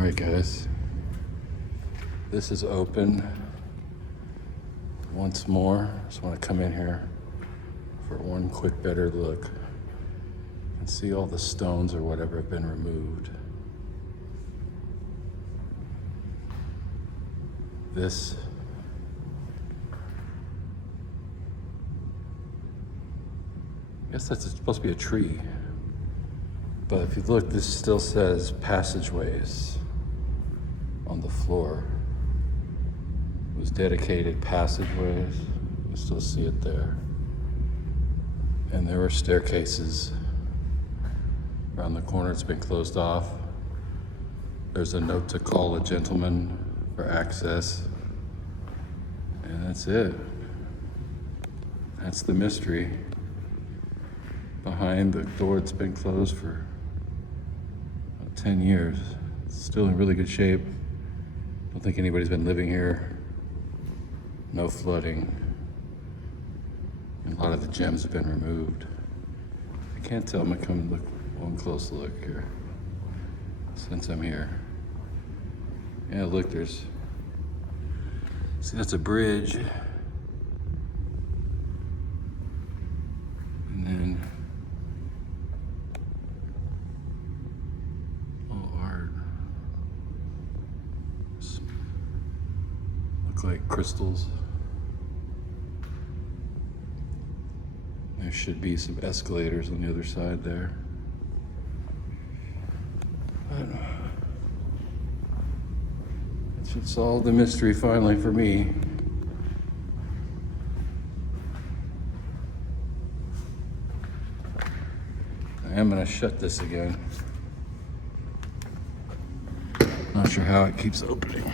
All right, guys. This is open once more. Just want to come in here for one quick better look and see all the stones or whatever have been removed. This I guess that's supposed to be a tree. But if you look, this still says Passageways on the floor. It was dedicated Passageways. You still see it there. And there were staircases around the corner. It's been closed off. There's a note to call a gentleman for access. And that's it. That's the mystery behind the door that's been closed for about 10 years. It's still in really good shape. Don't think anybody's been living here. No flooding. And a lot of the gems have been removed. I can't tell. I'm gonna come and look one close look here since I'm here. Yeah, look, there's, see, that's a bridge. And then like crystals. There should be some escalators on the other side there. But that should solve the mystery finally for me. I am gonna shut this again. Not sure how it keeps opening.